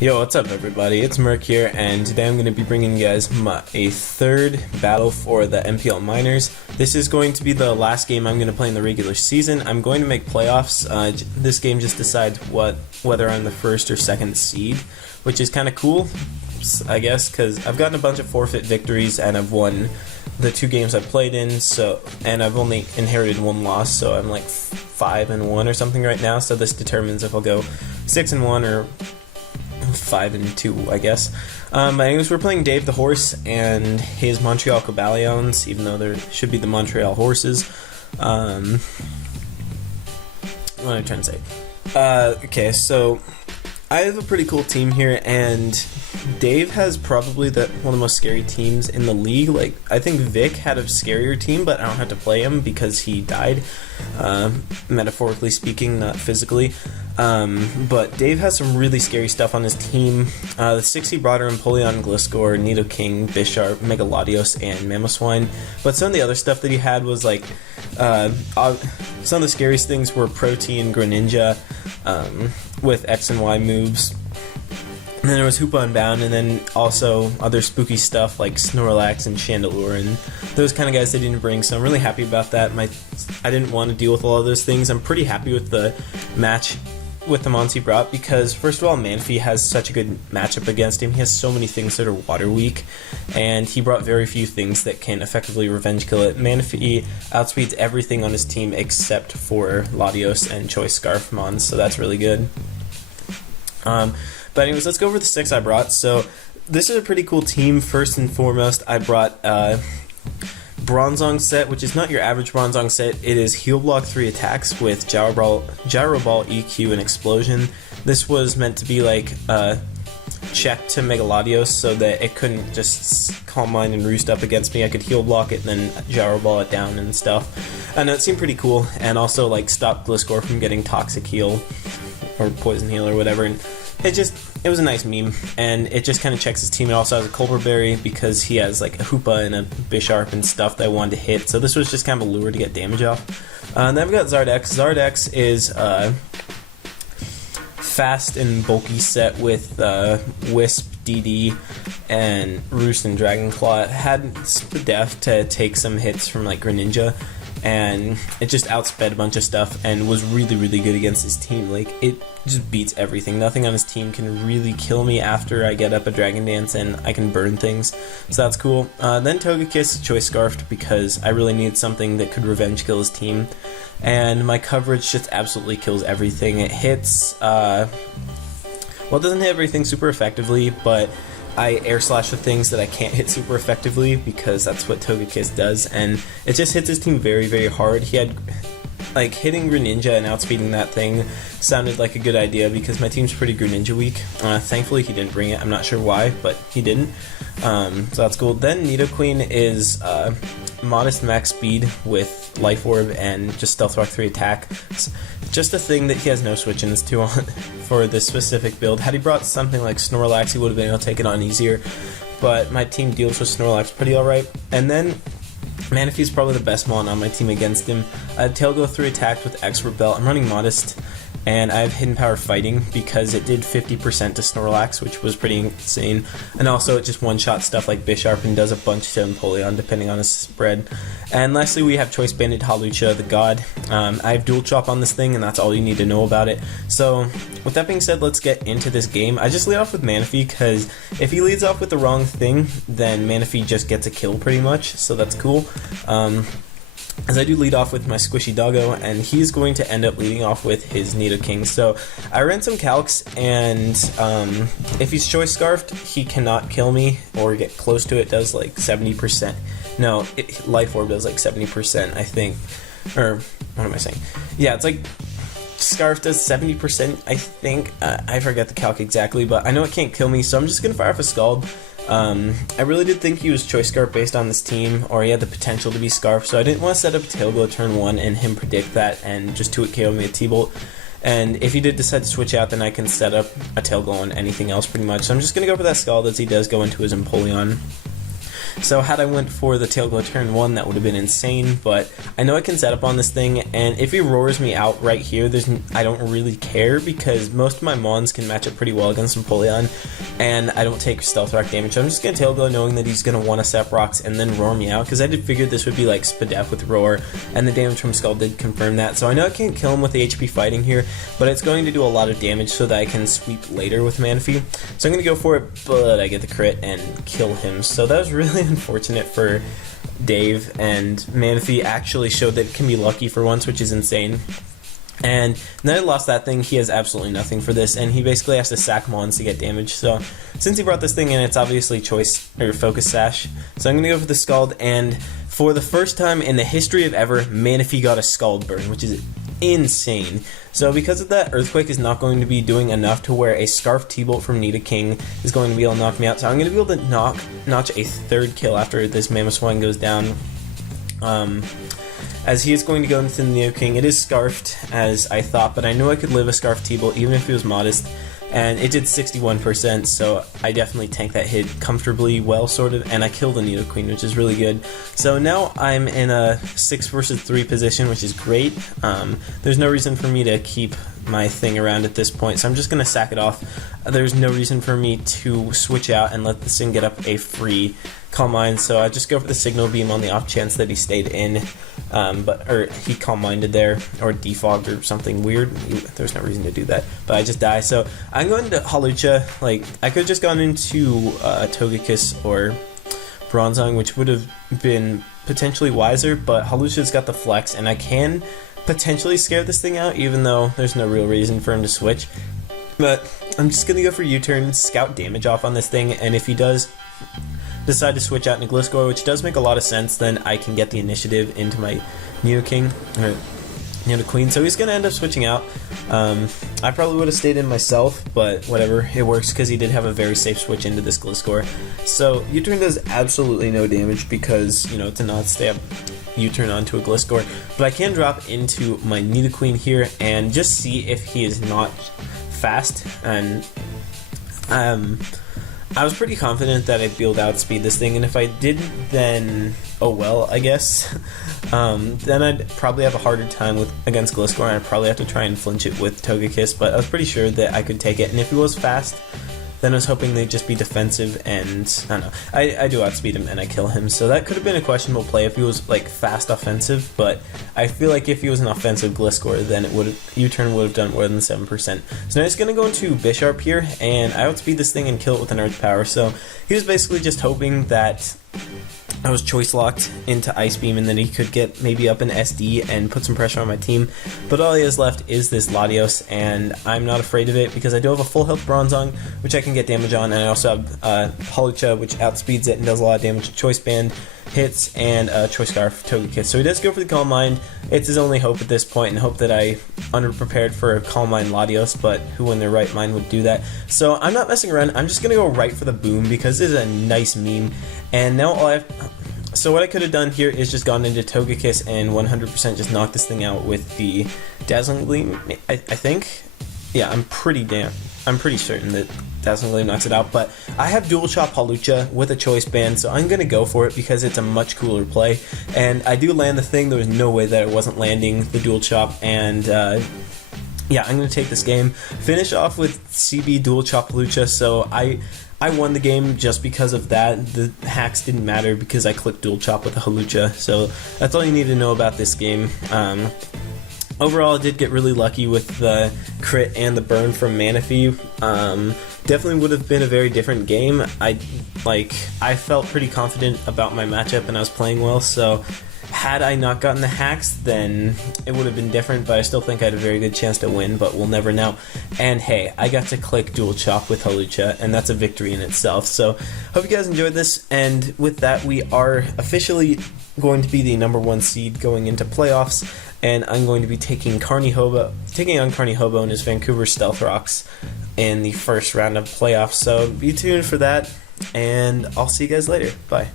Yo, what's up everybody? It's Murk here, and today I'm going to be bringing you guys a third battle for the NPL Minors. This is going to be the last game I'm going to play in the regular season. I'm going to make playoffs. This game just decides whether I'm the first or second seed, which is kind of cool, I guess, because I've gotten a bunch of forfeit victories and I've won the 2 games I've played in, and I've only inherited 1 loss, so I'm like 5-1 or something right now, so this determines if I'll go 6-1 or 5-2, I guess. But anyways, we're playing Dave the Horse and his Montreal Cobalions, even though there should be the Montreal Horses. What am I trying to say? Okay, so I have a pretty cool team here, and Dave has probably one of the most scary teams in the league. Like, I think Vic had a scarier team, but I don't have to play him because he died, metaphorically speaking, not physically. But Dave has some really scary stuff on his team. The 6 he brought are Empoleon, Gliscor, Nidoking, Bisharp, Megalodios, and Mamoswine. But some of the other stuff that he had was like, some of the scariest things were Protein, Greninja, with X and Y moves. And then there was Hoopa Unbound, and then also other spooky stuff like Snorlax and Chandelure, and those kind of guys they didn't bring, so I'm really happy about that. I didn't want to deal with all of those things. I'm pretty happy with the match with the mons he brought, because first of all, Manaphy has such a good matchup against him. He has so many things that are water weak, and he brought very few things that can effectively revenge kill it. Manaphy outspeeds everything on his team except for Latios and Choice Scarf mons, so that's really good. But anyways, let's go over the 6 I brought. So this is a pretty cool team. First and foremost, I brought Bronzong set, which is not your average Bronzong set. It is Heal Block 3 attacks with Gyro Ball, EQ, and Explosion. This was meant to be like check to Megalodios so that it couldn't just Calm Mind and roost up against me. I could Heal Block it and then Gyro Ball it down and stuff. And it seemed pretty cool, and also like stop Gliscor from getting Toxic Heal or Poison Heal or whatever. And it was a nice meme, and it just kind of checks his team. It also has a Culver Berry because he has like a Hoopa and a Bisharp and stuff that I wanted to hit, so this was just kind of a lure to get damage off. Then we've got Zardex. Zardex is fast and bulky set with Wisp, DD, and Roost and Dragonclaw. It had def to take some hits from like Greninja, and it just outsped a bunch of stuff and was really, really good against his team. Like, it just beats everything. Nothing on his team can really kill me after I get up a Dragon Dance, and I can burn things, so that's cool. Then Togekiss Choice Scarfed because I really needed something that could revenge kill his team, and my coverage just absolutely kills everything. It hits, well, it doesn't hit everything super effectively, but I air slash the things that I can't hit super effectively because that's what Togekiss does, and it just hits his team very, very hard. He had, like, hitting Greninja and outspeeding that thing sounded like a good idea because my team's pretty Greninja weak. Thankfully he didn't bring it. I'm not sure why, but he didn't. So that's cool. Then Nidoqueen is modest max speed with Life Orb and just Stealth Rock 3 attack. It's just a thing that he has no switch-ins to on for this specific build. Had he brought something like Snorlax, he would have been able to take it on easier, but my team deals with Snorlax pretty alright. And then Manaphy is probably the best mon on my team against him. Tail Go 3 attacked with Expert Belt. I'm running Modest, and I have Hidden Power Fighting because it did 50% to Snorlax, which was pretty insane. And also it just one-shot stuff like Bisharp and does a bunch to Empoleon depending on his spread. And lastly, we have Choice Banded Hawlucha, the god. I have Dual Chop on this thing, and that's all you need to know about it. So with that being said, let's get into this game. I just lead off with Manaphy because if he leads off with the wrong thing, then Manaphy just gets a kill pretty much, so that's cool. As I do lead off with my Squishy Doggo, and he's going to end up leading off with his Nidoking. So I ran some calcs, and if he's Choice Scarfed, he cannot kill me or get close to it. Does like 70%. No, Life Orb does like 70%, I think. Or what am I saying? Yeah, it's like Scarf does 70%, I think. I forget the calc exactly, but I know it can't kill me, so I'm just gonna fire off a Scald. I really did think he was Choice Scarf based on this team, or he had the potential to be Scarf, so I didn't want to set up a Tail Glow turn 1 and him predict that and just 2-hit KO me a T-Bolt. And if he did decide to switch out, then I can set up a Tail Glow on anything else pretty much. So I'm just going to go for that Scald as he does go into his Empoleon. So had I went for the tail glow turn 1, that would have been insane, but I know I can set up on this thing, and if he roars me out right here, I don't really care, because most of my Mons can match up pretty well against Napoleon, and I don't take stealth rock damage, so I'm just going to tail glow knowing that he's going to want to set up rocks and then roar me out, because I did figure this would be like Spadef with roar, and the damage from Skull did confirm that, so I know I can't kill him with the HP fighting here, but it's going to do a lot of damage so that I can sweep later with Manaphy. So I'm going to go for it, but I get the crit and kill him, so that was really unfortunate for Dave, and Manaphy actually showed that it can be lucky for once, which is insane. And then I lost that thing. He has absolutely nothing for this, and he basically has to sack Mons to get damage. So since he brought this thing in, it's obviously choice or focus sash. So I'm gonna go for the Scald, and for the first time in the history of ever, Manaphy got a Scald burn, which is insane. So because of that, Earthquake is not going to be doing enough to where a Scarf T-Bolt from Nidoking is going to be able to knock me out. So I'm going to be able to notch a third kill after this Mamoswine goes down. As he is going to go into the Nidoking. It is Scarfed, as I thought, but I knew I could live a Scarf T-Bolt even if it was modest. And it did 61%, so I definitely tanked that hit comfortably well, sort of, and I killed the Nidoqueen, which is really good. So now I'm in a 6 versus 3 position, which is great. There's no reason for me to keep my thing around at this point, so I'm just going to sack it off. There's no reason for me to switch out and let this thing get up a free Calm Mind, so I just go for the Signal Beam on the off chance that he stayed in, or he Calm Minded there, or defogged or something weird. There's no reason to do that, but I just die. So I'm going to Hawlucha. Like, I could have just gone into Togekiss or Bronzong, which would have been potentially wiser, but Hawlucha's got the flex, and I can potentially scare this thing out, even though there's no real reason for him to switch. But I'm just going to go for U-turn, scout damage off on this thing, and if he does decide to switch out into Gliscor, which does make a lot of sense, then I can get the initiative into my Nidoking, or Nidoqueen. So he's going to end up switching out. I probably would have stayed in myself, but whatever, it works because he did have a very safe switch into this Gliscor. So U-turn does absolutely no damage because, to not stay up U-turn onto a Gliscor. But I can drop into my Nidoqueen here and just see if he is not fast, and I was pretty confident that I'd be able to outspeed this thing, and if I didn't, then oh well, I guess. Then I'd probably have a harder time against Gliscor, and I'd probably have to try and flinch it with Togekiss, but I was pretty sure that I could take it, and if he was fast, then I was hoping they'd just be defensive, and I don't know. I do outspeed him, and I kill him, so that could have been a questionable play if he was, like, fast offensive, but I feel like if he was an offensive Gliscor, then U-turn would have done more than 7%. So now he's going to go into Bisharp here, and I outspeed this thing and kill it with an Earth Power, so he was basically just hoping that I was choice locked into Ice Beam, and then he could get maybe up an SD and put some pressure on my team. But all he has left is this Latios, and I'm not afraid of it because I do have a full health Bronzong, which I can get damage on, and I also have Hawlucha, which outspeeds it and does a lot of damage. Choice Band hits, and Choice Scarf Togekiss. So he does go for the Calm Mind. It's his only hope at this point, and hope that I underprepared for a Calm Mind Latios, but who in their right mind would do that? So I'm not messing around. I'm just going to go right for the Boom because this is a nice meme. And now so what I could have done here is just gone into Togekiss and 100% just knocked this thing out with the Dazzling Gleam, I think. Yeah, I'm pretty certain that Dazzling Gleam knocks it out, but I have Dual Chop Hawlucha with a Choice Band, so I'm going to go for it because it's a much cooler play, and I do land the thing. There was no way that I wasn't landing the Dual Chop, and yeah, I'm going to take this game, finish off with CB Dual Chop Hawlucha, so I won the game just because of that. The hacks didn't matter because I clicked Dual Chop with a Hawlucha, so that's all you need to know about this game. Overall, I did get really lucky with the crit and the burn from Manaphy. Definitely would have been a very different game. I felt pretty confident about my matchup and I was playing well, so had I not gotten the hacks, then it would have been different, but I still think I had a very good chance to win, but we'll never know. And hey, I got to click Dual Chop with Hawlucha, and that's a victory in itself. So, hope you guys enjoyed this, and with that, we are officially going to be the #1 seed going into playoffs, and I'm going to be taking on Carney Hobo and his Vancouver Stealth Rocks in the first round of playoffs, so be tuned for that, and I'll see you guys later. Bye.